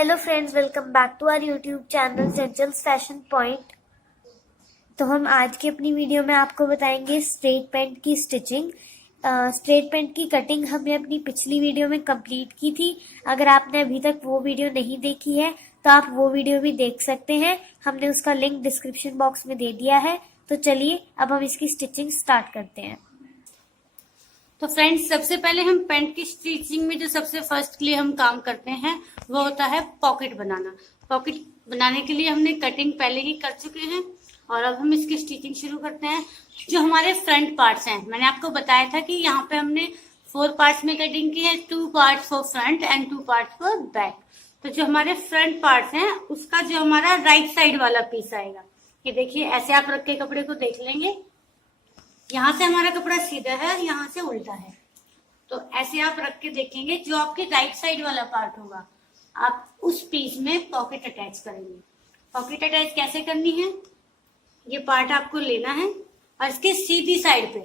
Hello friends, welcome back to our YouTube channel Chanchal's fashion point. तो हम आज की अपनी वीडियो में आपको बताएंगे स्ट्रेट पैंट की स्टिचिंग। स्ट्रेट पैंट की कटिंग हमने अपनी पिछली वीडियो में कंप्लीट की थी। अगर आपने अभी तक वो वीडियो नहीं देखी है तो आप वो वीडियो भी देख सकते हैं। हमने उसका लिंक डिस्क्रिप्शन बॉक्स में दे दिया है। तो चलिए अब हम इसकी स्टिचिंग स्टार्ट करते हैं। तो फ्रेंड्स, सबसे पहले हम पैंट की स्टिचिंग में जो सबसे फर्स्ट के लिए हम काम करते हैं वो होता है पॉकेट बनाना। पॉकेट बनाने के लिए हमने कटिंग पहले ही कर चुके हैं और अब हम इसकी स्टिचिंग शुरू करते हैं। जो हमारे फ्रंट पार्ट्स हैं, मैंने आपको बताया था कि यहाँ पे हमने 4 पार्ट्स में कटिंग की है, 2 parts for front end 2 parts for back. तो जो हमारे फ्रंट पार्ट्स हैं उसका जो हमारा राइट साइड वाला पीस आएगा, ये देखिए ऐसे आप रख के कपड़े को देख लेंगे। यहाँ से हमारा कपड़ा सीधा है, यहाँ से उल्टा है, तो ऐसे आप रख के देखेंगे। जो आपके राइट साइड वाला पार्ट होगा आप उस पीस में पॉकेट अटैच करेंगे। पॉकेट अटैच कैसे करनी है, ये पार्ट आपको लेना है और इसके सीधी साइड पे,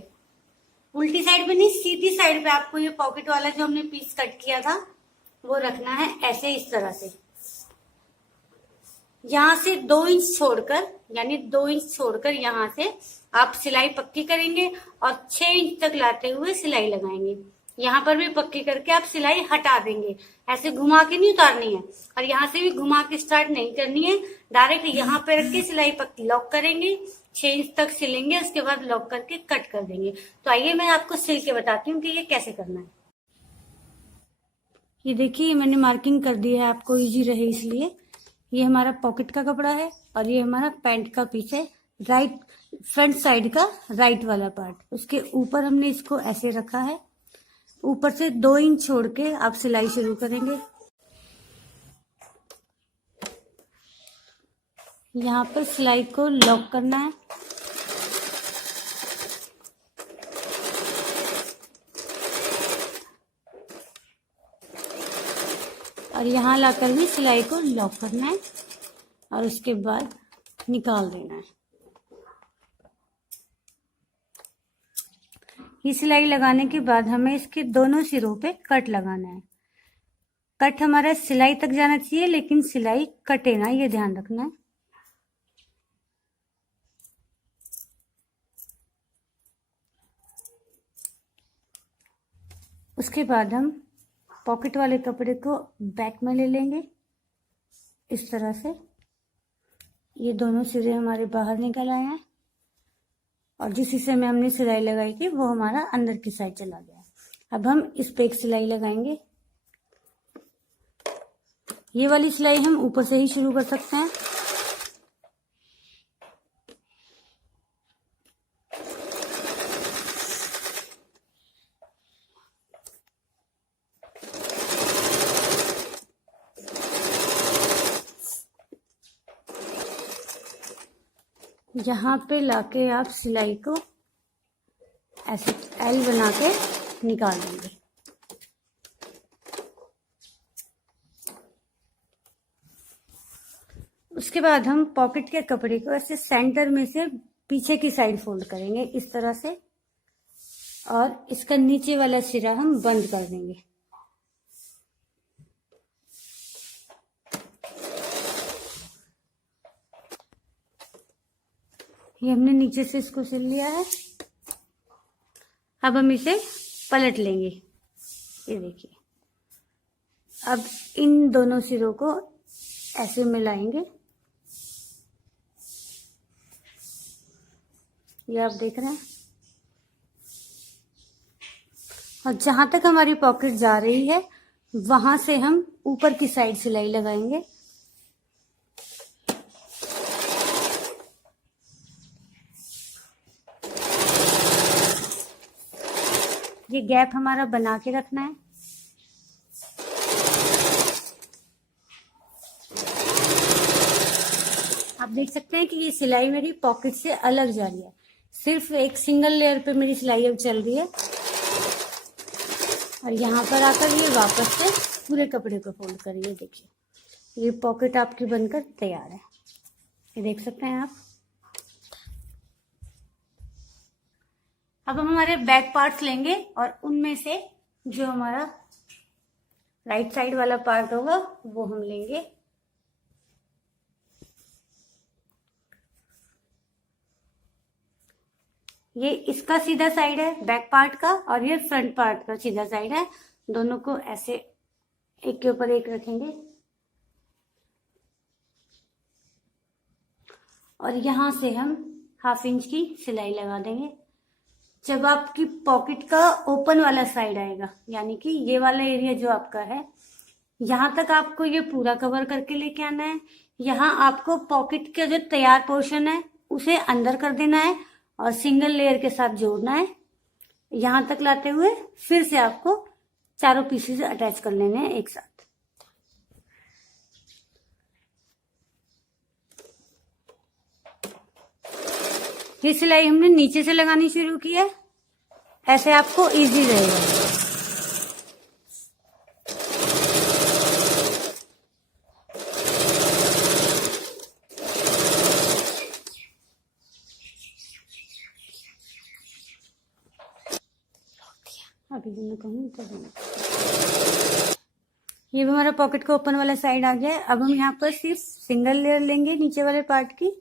उल्टी साइड पे नहीं, सीधी साइड पे आपको ये पॉकेट वाला जो हमने पीस कट किया था वो रखना है ऐसे, इस तरह से। यहाँ से 2 इंच छोड़कर, यानी 2 इंच छोड़कर यहाँ से आप सिलाई पक्की करेंगे और 6 इंच तक लाते हुए सिलाई लगाएंगे। यहाँ पर भी पक्की करके आप सिलाई हटा देंगे, ऐसे घुमा के नहीं उतारनी है और यहाँ से भी घुमा के स्टार्ट नहीं करनी है। डायरेक्ट यहाँ पे रख के सिलाई पक्की लॉक करेंगे, 6 इंच तक सिलेंगे, उसके बाद लॉक करके कट कर देंगे। तो आइए मैं आपको सिल के बताती हूँ कि ये कैसे करना है। ये देखिए, मैंने मार्किंग कर दी है आपको इजी रहे इसलिए। ये हमारा पॉकेट का कपड़ा है और ये हमारा पैंट का पीस है, राइट फ्रंट साइड का राइट वाला पार्ट। उसके ऊपर हमने इसको ऐसे रखा है, ऊपर से 2 इंच छोड़ के आप सिलाई शुरू करेंगे। यहाँ पर सिलाई को लॉक करना है और यहाँ लाकर भी सिलाई को लॉक करना है और उसके बाद निकाल देना है। ये सिलाई लगाने के बाद हमें इसके दोनों सिरों पे कट लगाना है। कट हमारा सिलाई तक जाना चाहिए, लेकिन सिलाई कटे ना, ये ध्यान रखना है। उसके बाद हम पॉकेट वाले कपड़े को बैक में ले लेंगे इस तरह से। ये दोनों सिरे हमारे बाहर निकल आए हैं और जिस हिस्से में हमने सिलाई लगाई थी वो हमारा अंदर की साइड चला गया। अब हम इस पे एक सिलाई लगाएंगे। ये वाली सिलाई हम ऊपर से ही शुरू कर सकते हैं। यहाँ पे लाके आप सिलाई को ऐसे एल बना के निकाल देंगे। उसके बाद हम पॉकेट के कपड़े को ऐसे सेंटर में से पीछे की साइड फोल्ड करेंगे इस तरह से और इसका नीचे वाला सिरा हम बंद कर देंगे। ये हमने नीचे से इसको सिल लिया है। अब हम इसे पलट लेंगे, ये देखिए। अब इन दोनों सिरों को ऐसे मिलाएंगे, ये आप देख रहे हैं। और जहां तक हमारी पॉकेट जा रही है वहां से हम ऊपर की साइड सिलाई लगाएंगे। ये गैप हमारा बना के रखना है। आप देख सकते हैं कि ये सिलाई मेरी पॉकेट से अलग जा रही है, सिर्फ एक सिंगल लेयर पे मेरी सिलाई अब चल रही है और यहाँ पर आकर ये वापस से पूरे कपड़े को फोल्ड करिए। देखिए ये पॉकेट आपकी बनकर तैयार है, ये देख सकते हैं आप। अब हम हमारे बैक पार्ट्स लेंगे और उनमें से जो हमारा राइट साइड वाला पार्ट होगा वो हम लेंगे। ये इसका सीधा साइड है बैक पार्ट का, और ये फ्रंट पार्ट का सीधा साइड है। दोनों को ऐसे एक के ऊपर एक रखेंगे और यहां से हम 1/2 इंच की सिलाई लगा देंगे। जब आपकी पॉकेट का ओपन वाला साइड आएगा, यानी कि ये वाला एरिया जो आपका है, यहां तक आपको ये पूरा कवर करके लेके आना है। यहाँ आपको पॉकेट का जो तैयार पोर्शन है उसे अंदर कर देना है और सिंगल लेयर के साथ जोड़ना है। यहां तक लाते हुए फिर से आपको चारों पीसेस अटैच कर लेने हैं एक साथ। ये सिलाई हमने नीचे से लगानी शुरू की है, ऐसे आपको इजी रहेगा। अभी मैं कहूँ तो ये भी हमारा पॉकेट का ओपन वाला साइड आ गया है। अब हम यहाँ पर सिर्फ सिंगल लेयर लेंगे नीचे वाले पार्ट की।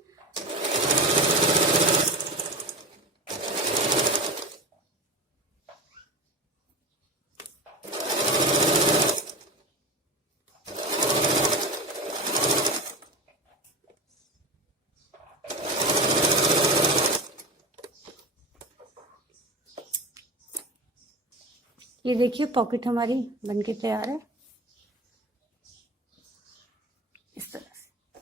ये देखिए पॉकेट हमारी बनके तैयार है इस तरह से।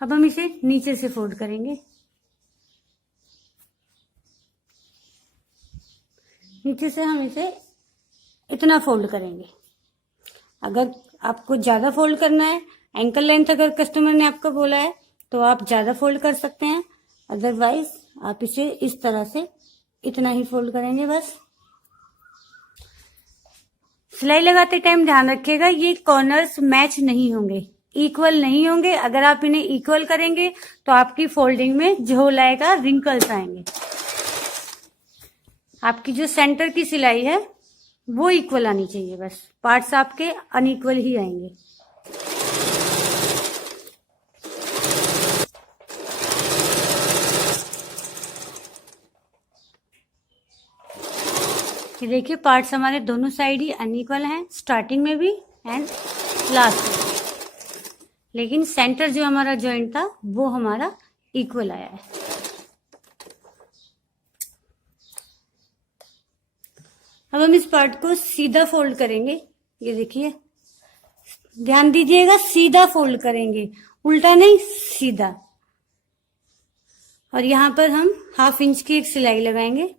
अब हम इसे नीचे से फोल्ड करेंगे। नीचे से हम इसे इतना फोल्ड करेंगे। अगर आपको ज्यादा फोल्ड करना है, एंकल लेंथ अगर कस्टमर ने आपको बोला है तो आप ज्यादा फोल्ड कर सकते हैं, अदरवाइज आप इसे इस तरह से इतना ही फोल्ड करेंगे बस। सिलाई लगाते टाइम ध्यान रखिएगा ये कॉर्नर्स मैच नहीं होंगे, इक्वल नहीं होंगे। अगर आप इन्हें इक्वल करेंगे तो आपकी फोल्डिंग में झोल आएगा, रिंकल्स आएंगे। आपकी जो सेंटर की सिलाई है वो इक्वल आनी चाहिए, बस पार्ट्स आपके अनइक्वल ही आएंगे। ये देखिए पार्ट्स हमारे दोनों साइड ही अनइक्वल हैं, स्टार्टिंग में भी एंड लास्ट में, लेकिन सेंटर जो हमारा जॉइंट था वो हमारा इक्वल आया है। अब हम इस पार्ट को सीधा फोल्ड करेंगे। ये देखिए ध्यान दीजिएगा, सीधा फोल्ड करेंगे, उल्टा नहीं, सीधा। और यहां पर हम 1/2 इंच की एक सिलाई लगाएंगे।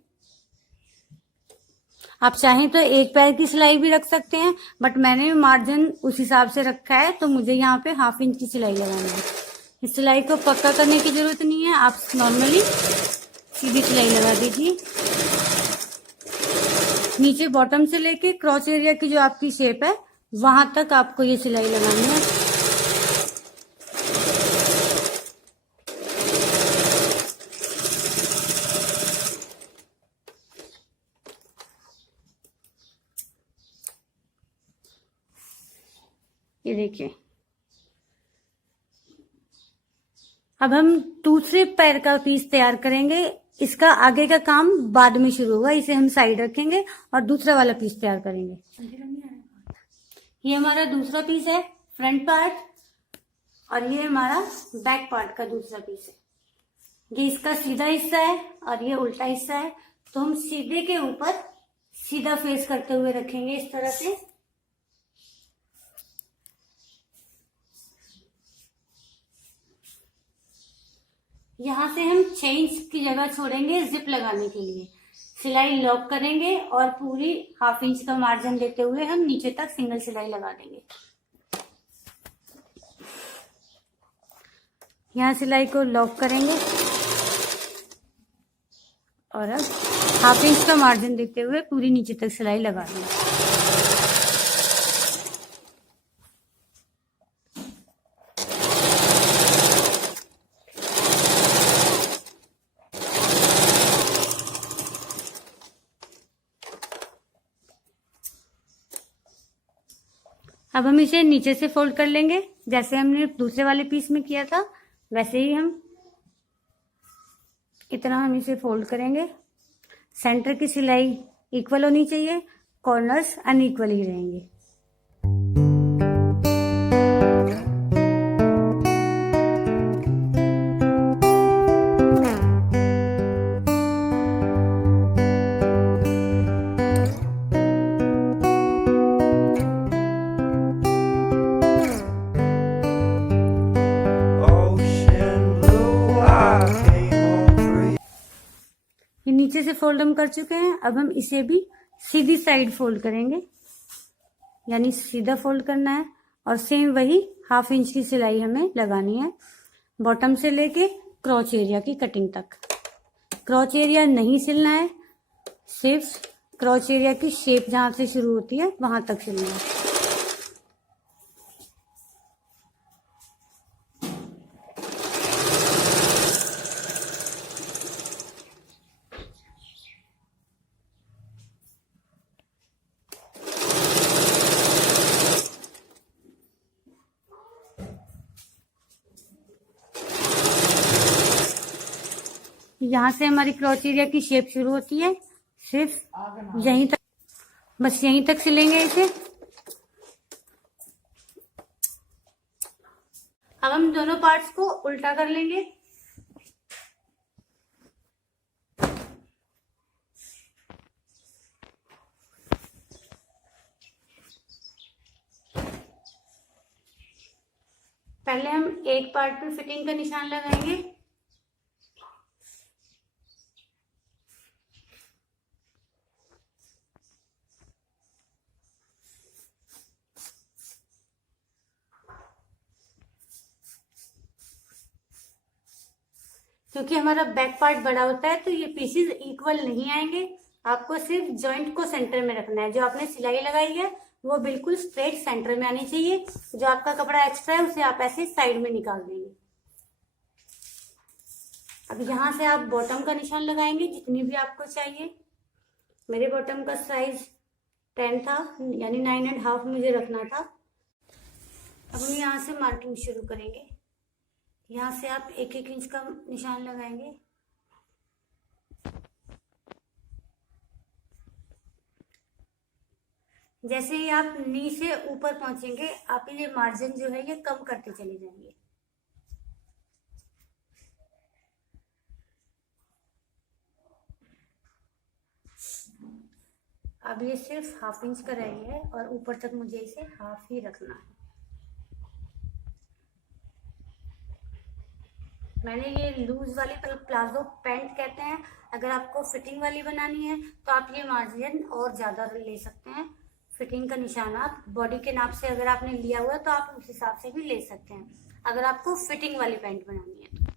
आप चाहें तो एक पैर की सिलाई भी रख सकते हैं, बट मैंने मार्जिन उस हिसाब से रखा है तो मुझे यहाँ पे 1/2 इंच की सिलाई लगानी है। इस सिलाई को पक्का करने की जरूरत नहीं है, आप नॉर्मली सीधी सिलाई लगा दीजिए। नीचे बॉटम से लेके क्रॉच एरिया की जो आपकी शेप है वहां तक आपको ये सिलाई लगानी है। ये देखिए अब हम दूसरे पैर का पीस तैयार करेंगे। इसका आगे का काम बाद में शुरू होगा, इसे हम साइड रखेंगे और दूसरा वाला पीस तैयार करेंगे। ये हमारा दूसरा पीस है फ्रंट पार्ट, और ये हमारा बैक पार्ट का दूसरा पीस है। ये इसका सीधा हिस्सा है और ये उल्टा हिस्सा है, तो हम सीधे के ऊपर सीधा फेस करते हुए रखेंगे इस तरह से। यहां से हम 6 इंच की जगह छोड़ेंगे जिप लगाने के लिए। सिलाई लॉक करेंगे और पूरी 1/2 इंच का मार्जिन देते हुए हम नीचे तक सिंगल सिलाई लगा देंगे। यहाँ सिलाई को लॉक करेंगे और अब 1/2 इंच का मार्जिन देते हुए पूरी नीचे तक सिलाई लगा देंगे। अब हम इसे नीचे से फोल्ड कर लेंगे, जैसे हमने दूसरे वाले पीस में किया था वैसे ही हम इतना हम इसे फोल्ड करेंगे। सेंटर की सिलाई इक्वल होनी चाहिए, कॉर्नर्स अनइक्वल ही रहेंगे। ये नीचे से फोल्ड हम कर चुके हैं। अब हम इसे भी सीधी साइड फोल्ड करेंगे, यानी सीधा फोल्ड करना है और सेम वही 1/2 इंच की सिलाई हमें लगानी है बॉटम से लेके क्रॉच एरिया की कटिंग तक। क्रॉच एरिया नहीं सिलना है, सिर्फ क्रॉच एरिया की शेप जहां से शुरू होती है वहां तक सिलना है। यहाँ से हमारी क्रॉच एरिया की शेप शुरू होती है, सिर्फ यहीं तक, बस यहीं तक सिलेंगे इसे। अब हम दोनों पार्ट्स को उल्टा कर लेंगे। पहले हम एक पार्ट पे फिटिंग का निशान लगाएंगे, क्योंकि हमारा बैक पार्ट बड़ा होता है तो ये पीसेस इक्वल नहीं आएंगे। आपको सिर्फ जॉइंट को सेंटर में रखना है। जो आपने सिलाई लगाई है वो बिल्कुल स्ट्रेट सेंटर में आनी चाहिए। जो आपका कपड़ा एक्स्ट्रा है उसे आप ऐसे साइड में निकाल देंगे। अब यहाँ से आप बॉटम का निशान लगाएंगे जितनी भी आपको चाहिए। मेरे बॉटम का साइज 10 था, यानी 9.5 मुझे रखना था। अब हम यहाँ से मार्किंग शुरू करेंगे। यहाँ से आप 1-1 इंच का निशान लगाएंगे। जैसे ही आप नी से ऊपर पहुंचेंगे आप ये मार्जिन जो है ये कम करते चले जाएंगे। अब ये सिर्फ 1/2 इंच का रह गया है और ऊपर तक मुझे इसे 1/2 ही रखना है। मैंने ये लूज वाली प्लाजो पैंट कहते हैं। अगर आपको फिटिंग वाली बनानी है तो आप ये मार्जिन और ज्यादा ले सकते हैं। फिटिंग का निशान आप बॉडी के नाप से अगर आपने लिया हुआ है तो आप उस हिसाब से भी ले सकते हैं, अगर आपको फिटिंग वाली पैंट बनानी है तो।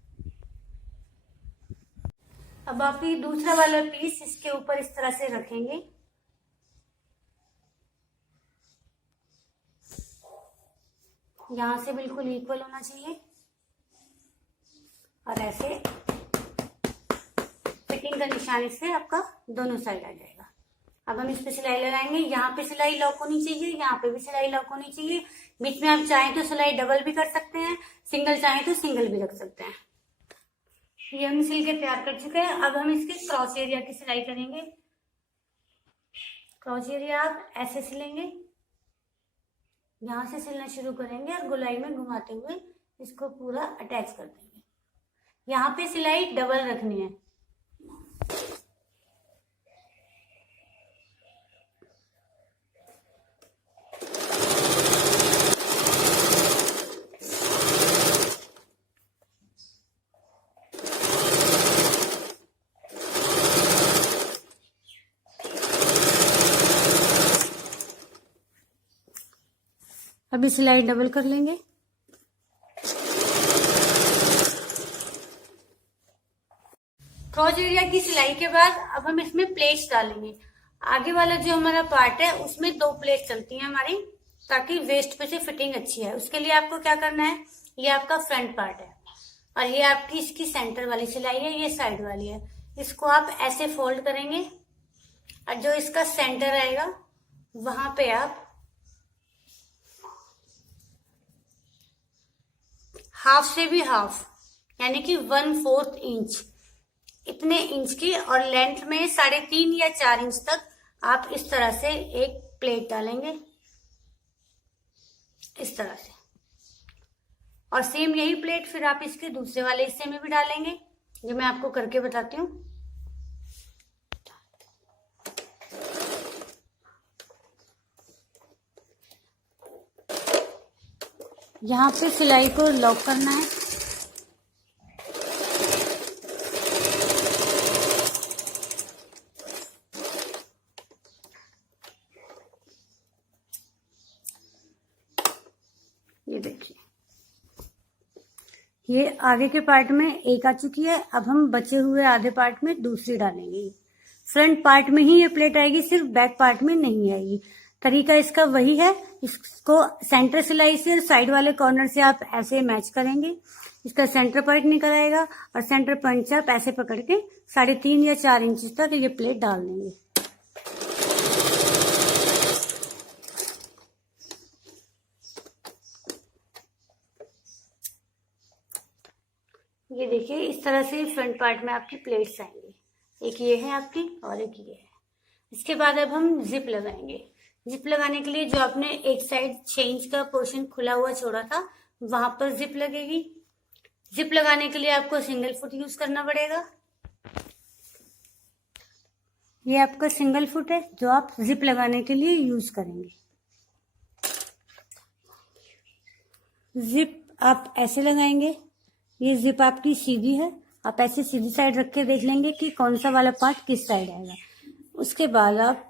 अब आप ये दूसरा वाला पीस इसके ऊपर इस तरह से रखेंगे। यहाँ से बिल्कुल इक्वल होना चाहिए और ऐसे फिटिंग का निशान इससे आपका दोनों साइड आ जाएगा। अब हम इस पे सिलाई लगाएंगे। यहाँ पे सिलाई लॉक होनी चाहिए, यहाँ पे भी सिलाई लॉक होनी चाहिए। बीच में आप चाहें तो सिलाई डबल भी कर सकते हैं, सिंगल चाहें तो सिंगल भी रख सकते हैं। ये हम सिल के तैयार कर चुके हैं। अब हम इसके क्रॉस एरिया की सिलाई करेंगे। क्रॉस एरिया आप ऐसे सिलेंगे, यहाँ से सिलना शुरू करेंगे और गोलाई में घुमाते हुए इसको पूरा अटैच कर देंगे। यहाँ पे सिलाई डबल रखनी है। अभी सिलाई डबल कर लेंगे। क्रॉस एरिया की सिलाई के बाद अब हम इसमें प्लेट्स डालेंगे। आगे वाला जो हमारा पार्ट है उसमें 2 प्लेट चलती हैं हमारी, ताकि वेस्ट पे से फिटिंग अच्छी है। उसके लिए आपको क्या करना है, ये आपका फ्रंट पार्ट है और ये आपकी इसकी सेंटर वाली सिलाई है, ये साइड वाली है। इसको आप ऐसे फोल्ड करेंगे और जो इसका सेंटर आएगा वहां पे आप हाफ से भी हाफ, यानी कि 1/4 इंच, इतने इंच की, और लेंथ में 3.5 या 4 इंच तक आप इस तरह से एक प्लेट डालेंगे, इस तरह से। और सेम यही प्लेट फिर आप इसके दूसरे वाले हिस्से में भी डालेंगे, जो मैं आपको करके बताती हूँ। यहाँ पे सिलाई को लॉक करना है। ये देखिए, ये आगे के पार्ट में एक आ चुकी है। अब हम बचे हुए आधे पार्ट में दूसरी डालेंगे। फ्रंट पार्ट में ही ये प्लेट आएगी, सिर्फ बैक पार्ट में नहीं आएगी। तरीका इसका वही है, इसको सेंटर सिलाई से और साइड वाले कॉर्नर से आप ऐसे मैच करेंगे, इसका सेंटर पॉइंट निकल आएगा, और सेंटर पॉइंट से आप ऐसे पकड़ के 3.5 या 4 इंच तक ये प्लेट डाल देंगे। ये देखिए, इस तरह से फ्रंट पार्ट में आपकी प्लेट्स आएंगी। एक ये है आपकी और एक ये है। इसके बाद अब हम जिप लगाएंगे। जिप लगाने के लिए जो आपने एक साइड 6 इंच का पोर्शन खुला हुआ छोड़ा था, वहां पर जिप लगेगी। जिप लगाने के लिए आपको सिंगल फुट यूज करना पड़ेगा। ये आपका सिंगल फुट है जो आप जिप लगाने के लिए यूज करेंगे। जिप आप ऐसे लगाएंगे। ये जिप आपकी सीधी है, आप ऐसे सीधी साइड रख के देख लेंगे कि कौन सा वाला पार्ट किस साइड आएगा। उसके बाद आप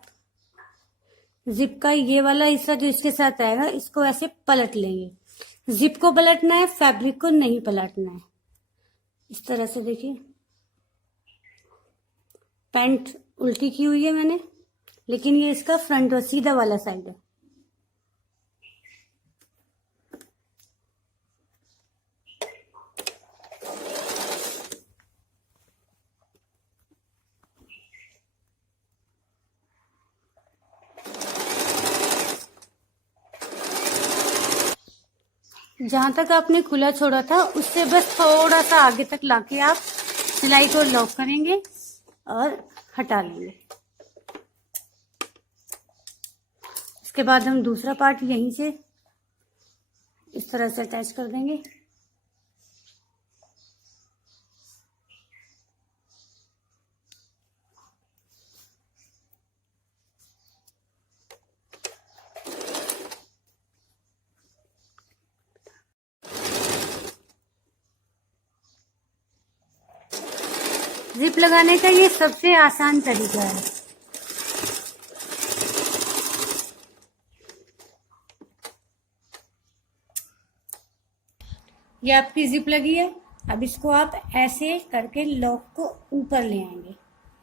जिप का ये वाला हिस्सा जो इसके साथ आएगा, इसको ऐसे पलट लेंगे। जिप को पलटना है, फैब्रिक को नहीं पलटना है। इस तरह से देखिए, पैंट उल्टी की हुई है मैंने, लेकिन ये इसका फ्रंट और सीधा वाला साइड है। जहां तक आपने खुला छोड़ा था उससे बस थोड़ा सा आगे तक लाके आप सिलाई को लॉक करेंगे और हटा लेंगे। इसके बाद हम दूसरा पार्ट यहीं से इस तरह से अटैच कर देंगे। जिप लगाने का ये सबसे आसान तरीका है। ये आपकी जिप लगी है। अब इसको आप ऐसे करके लॉक को ऊपर ले आएंगे।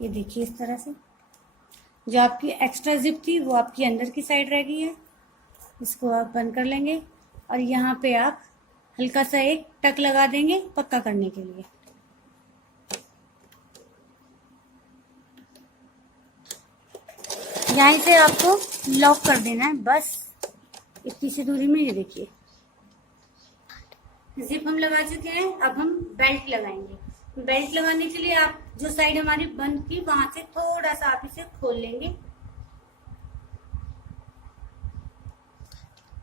ये देखिए, इस तरह से जो आपकी एक्स्ट्रा जिप थी वो आपकी अंदर की साइड रह गई है। इसको आप बंद कर लेंगे और यहाँ पे आप हल्का सा एक टक लगा देंगे पक्का करने के लिए। यहीं से आपको लॉक कर देना है, बस इतनी सी दूरी में। ये देखिए, जिप हम लगा चुके हैं। अब हम बेल्ट लगाएंगे। बेल्ट लगाने के लिए आप जो साइड हमारी बंद की वहां से थोड़ा सा आप इसे खोल लेंगे।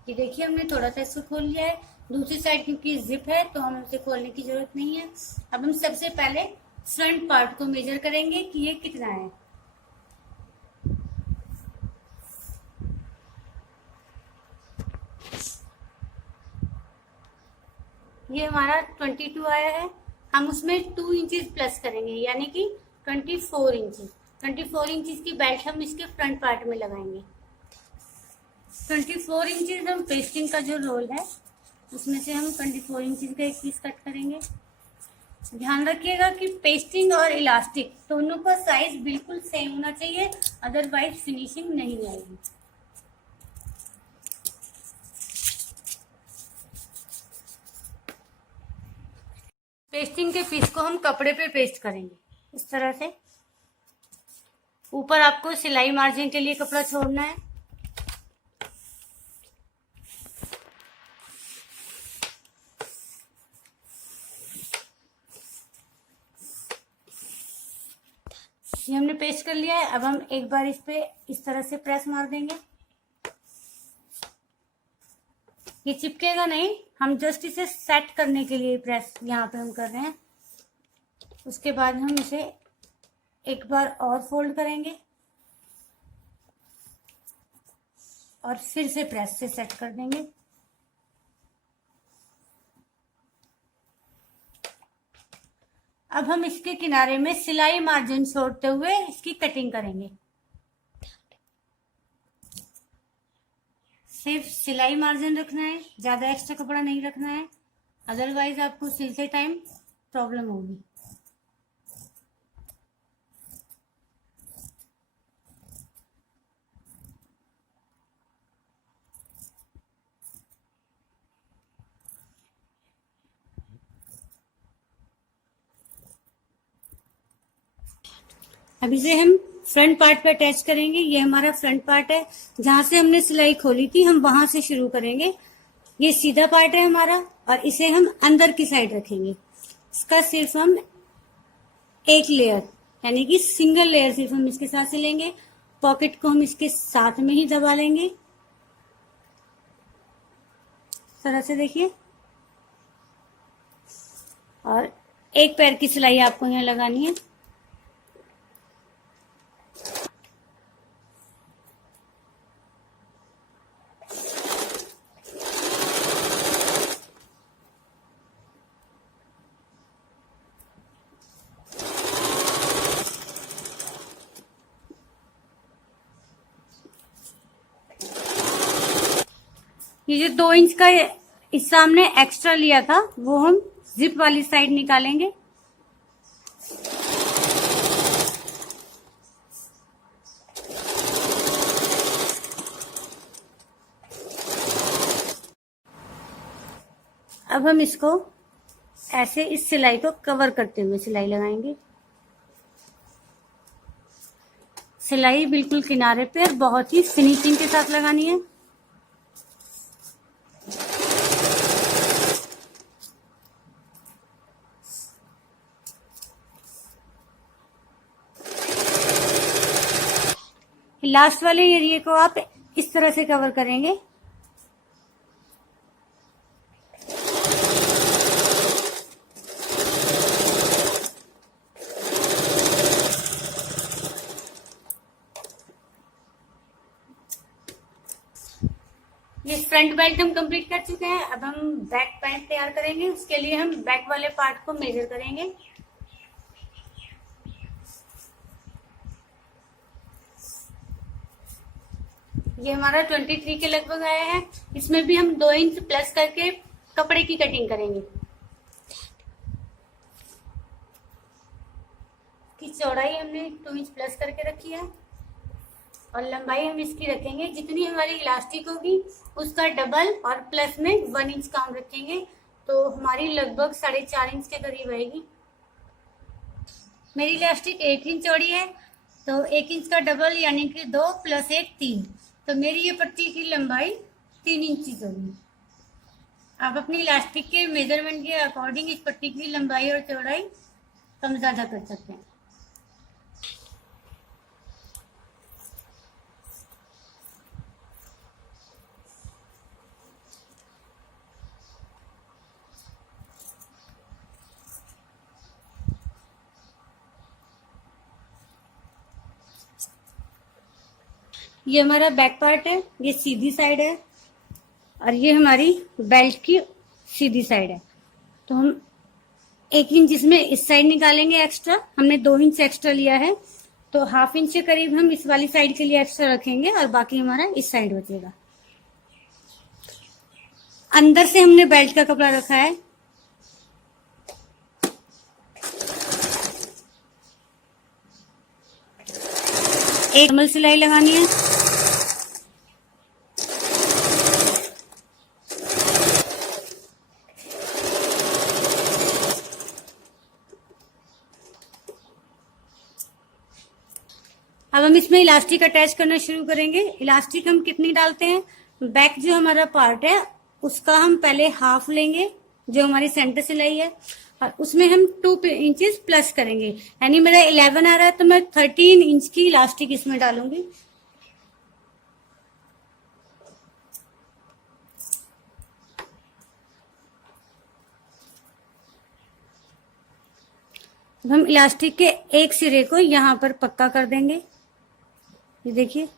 ये देखिए, हमने थोड़ा सा इसको खोल लिया है। दूसरी साइड क्योंकि जिप है तो हमें उसे खोलने की जरूरत नहीं है। अब हम सबसे पहले फ्रंट पार्ट को मेजर करेंगे कि ये कितना है। ये हमारा 22 आया है। हम उसमें 2 इंचेस प्लस करेंगे, यानी कि 24 इंचेस। 24 इंचेस की बेल्ट हम इसके फ्रंट पार्ट में लगाएंगे। 24 इंचेस हम पेस्टिंग का जो रोल है उसमें से हम 24 इंचेस का एक पीस कट करेंगे। ध्यान रखिएगा कि पेस्टिंग और इलास्टिक दोनों का साइज बिल्कुल सेम होना चाहिए, अदरवाइज फिनिशिंग नहीं आएगी। पेस्टिंग के पीस को हम कपड़े पे पेस्ट करेंगे इस तरह से। ऊपर आपको सिलाई मार्जिन के लिए कपड़ा छोड़ना है। ये हमने पेस्ट कर लिया है। अब हम एक बार इस पे इस तरह से प्रेस मार देंगे। ये चिपकेगा नहीं, हम जस्ट इसे सेट करने के लिए प्रेस यहाँ पे हम कर रहे हैं। उसके बाद हम इसे एक बार और फोल्ड करेंगे और फिर से प्रेस से सेट कर देंगे। अब हम इसके किनारे में सिलाई मार्जिन छोड़ते हुए इसकी कटिंग करेंगे। सिर्फ सिलाई मार्जिन रखना है, ज्यादा एक्स्ट्रा कपड़ा नहीं रखना है, अदरवाइज आपको सिलते टाइम प्रॉब्लम होगी। अब इसे हम फ्रंट पार्ट पे अटैच करेंगे। ये हमारा फ्रंट पार्ट है, जहां से हमने सिलाई खोली थी हम वहां से शुरू करेंगे। ये सीधा पार्ट है हमारा और इसे हम अंदर की साइड रखेंगे। इसका सिर्फ हम एक लेयर यानी कि सिंगल लेयर सिर्फ हम इसके साथ सिलेंगे। पॉकेट को हम इसके साथ में ही दबा लेंगे। इस तरह से देखिए, और एक पैर की सिलाई आपको यहाँ लगानी है। ये जो 2 इंच का इस सामने एक्स्ट्रा लिया था वो हम जिप वाली साइड निकालेंगे। अब हम इसको ऐसे इस सिलाई को कवर करते हुए सिलाई लगाएंगे। सिलाई बिल्कुल किनारे पे और बहुत ही फिनिशिंग के साथ लगानी है। लास्ट वाले एरिया को आप इस तरह से कवर करेंगे। ये फ्रंट बेल्ट हम कंप्लीट कर चुके हैं। अब हम बैक पैंट तैयार करेंगे। उसके लिए हम बैक वाले पार्ट को मेजर करेंगे। ये हमारा 23 के लगभग आया है। इसमें भी हम 2 इंच प्लस करके कपड़े की कटिंग करेंगे। की चौड़ाई हमने 2 इंच प्लस करके रखी है और लंबाई हम इसकी रखेंगे जितनी हमारी इलास्टिक होगी उसका डबल और प्लस में 1 इंच कम रखेंगे, तो हमारी लगभग 4.5 इंच के करीब आएगी। मेरी इलास्टिक 1 इंच चौड़ी है, तो 1 इंच का डबल यानी कि 2 + 1 3, तो मेरी ये पट्टी की लंबाई 3 इंच की होगी। आप अपनी इलास्टिक के मेजरमेंट के अकॉर्डिंग इस पट्टी की लंबाई और चौड़ाई कम ज्यादा कर सकते हैं। ये हमारा बैक पार्ट है, ये सीधी साइड है और ये हमारी बेल्ट की सीधी साइड है। तो हम 1 इंच इसमें इस साइड निकालेंगे एक्स्ट्रा। हमने 2 इंच एक्स्ट्रा लिया है, तो 1/2 इंच के करीब हम इस वाली साइड के लिए एक्स्ट्रा रखेंगे और बाकी हमारा इस साइड बचेगा। अंदर से हमने बेल्ट का कपड़ा रखा है। एक नॉर्मल सिलाई लगानी है। अब हम इसमें इलास्टिक अटैच करना शुरू करेंगे। इलास्टिक हम कितनी डालते हैं, बैक जो हमारा पार्ट है उसका हम पहले हाफ लेंगे जो हमारी सेंटर सिलाई है, और उसमें हम 2 इंचेस प्लस करेंगे, यानी मेरा 11 आ रहा है तो मैं 13 इंच की इलास्टिक इसमें डालूंगी। अब हम इलास्टिक के एक सिरे को यहाँ पर पक्का कर देंगे, ये देखिए।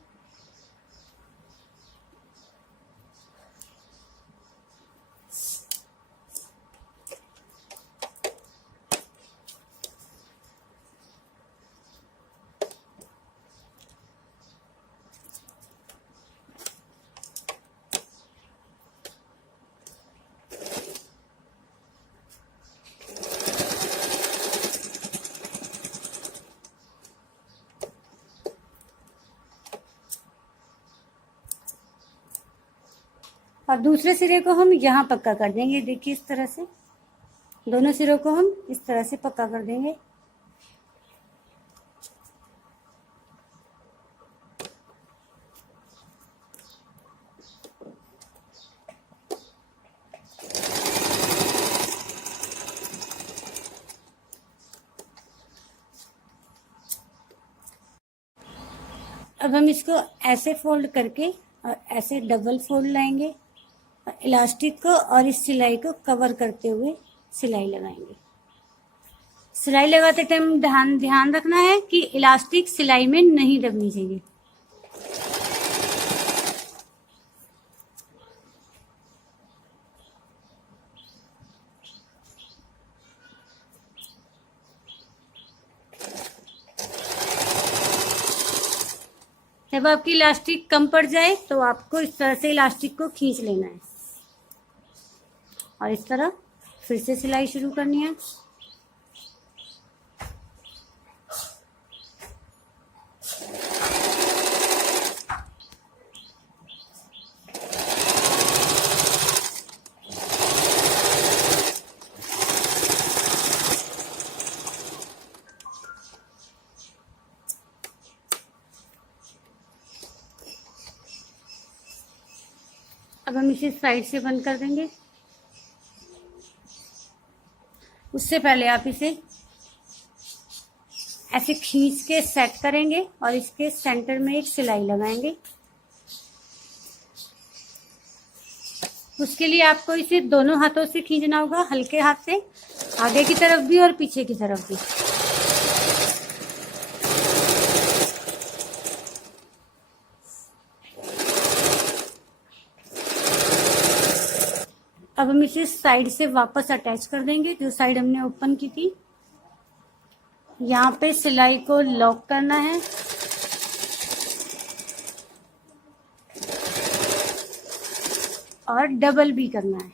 और दूसरे सिरे को हम यहाँ पक्का कर देंगे, देखिए इस तरह से। दोनों सिरों को हम इस तरह से पक्का कर देंगे। अब हम इसको ऐसे फोल्ड करके और ऐसे डबल फोल्ड लाएंगे, इलास्टिक को और इस सिलाई को कवर करते हुए सिलाई लगाएंगे। सिलाई लगाते टाइम ध्यान रखना है कि इलास्टिक सिलाई में नहीं दबनी चाहिए। जब आपकी इलास्टिक कम पड़ जाए तो आपको इस तरह से इलास्टिक को खींच लेना है और इस तरह फिर से सिलाई शुरू करनी है। अब हम इसे साइड से बंद कर देंगे। उससे पहले आप इसे ऐसे खींच के सेट करेंगे और इसके सेंटर में एक सिलाई लगाएंगे। उसके लिए आपको इसे दोनों हाथों से खींचना होगा, हल्के हाथ से, आगे की तरफ भी और पीछे की तरफ भी। अब हम इसे साइड से वापस अटैच कर देंगे, जो साइड हमने ओपन की थी। यहाँ पे सिलाई को लॉक करना है और डबल भी करना है।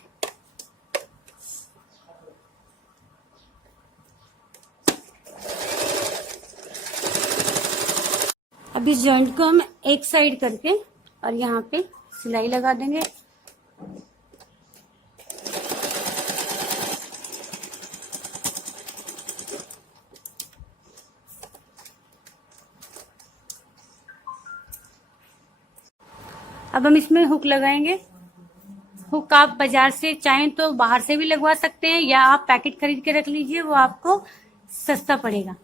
अब इस जॉइंट को हम एक साइड करके और यहाँ पे सिलाई लगा देंगे। अब हम इसमें हुक लगाएंगे। हुक आप बाजार से चाहें तो बाहर से भी लगवा सकते हैं या आप पैकेट खरीद के रख लीजिए, वो आपको सस्ता पड़ेगा।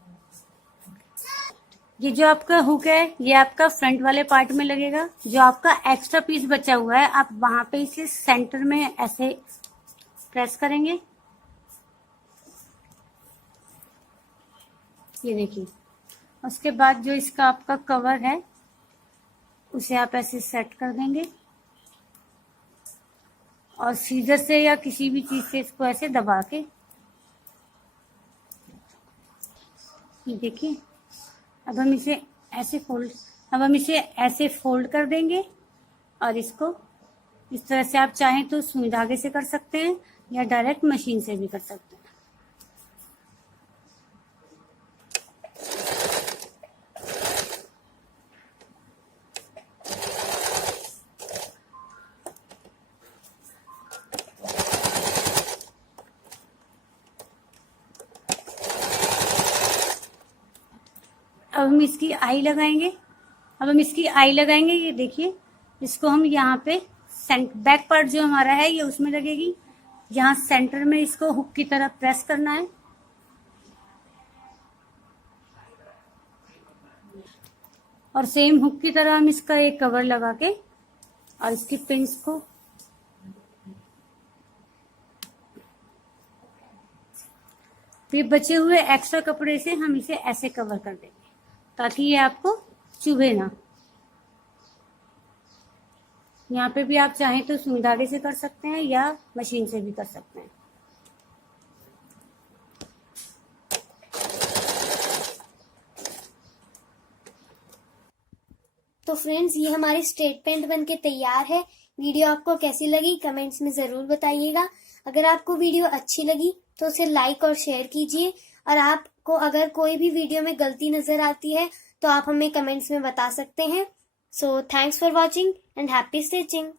ये जो आपका हुक है ये आपका फ्रंट वाले पार्ट में लगेगा। जो आपका एक्स्ट्रा पीस बचा हुआ है आप वहां पे इसे सेंटर में ऐसे प्रेस करेंगे, ये देखिए। उसके बाद जो इसका आपका कवर है उसे आप ऐसे सेट कर देंगे और सीजर से या किसी भी चीज से इसको ऐसे दबा के, ये देखिए। अब हम इसे ऐसे फोल्ड कर देंगे और इसको इस तरह से आप चाहें तो सुई धागे से कर सकते हैं या डायरेक्ट मशीन से भी कर सकते हैं। अब हम इसकी आई लगाएंगे। ये देखिए, इसको हम यहाँ पे बैक पार्ट जो हमारा है ये उसमें लगेगी यहाँ सेंटर में इसको हुक की तरह प्रेस करना है और सेम हुक की तरह हम इसका एक कवर लगा के और इसकी पिंस को फिर बचे हुए एक्स्ट्रा कपड़े से हम इसे ऐसे कवर कर देंगे ताकि ये आपको चुभे ना। यहाँ पे भी आप चाहें तो सुई धागे से कर सकते हैं या मशीन से भी कर सकते हैं। तो फ्रेंड्स, ये हमारी स्ट्रेट पैंट बनके तैयार है। वीडियो आपको कैसी लगी कमेंट्स में ज़रूर बताइएगा। अगर आपको वीडियो अच्छी लगी तो उसे लाइक और शेयर कीजिए, और आपको अगर कोई भी वीडियो में गलती नज़र आती है तो आप हमें कमेंट्स में बता सकते हैं। So thanks for watching and happy stitching.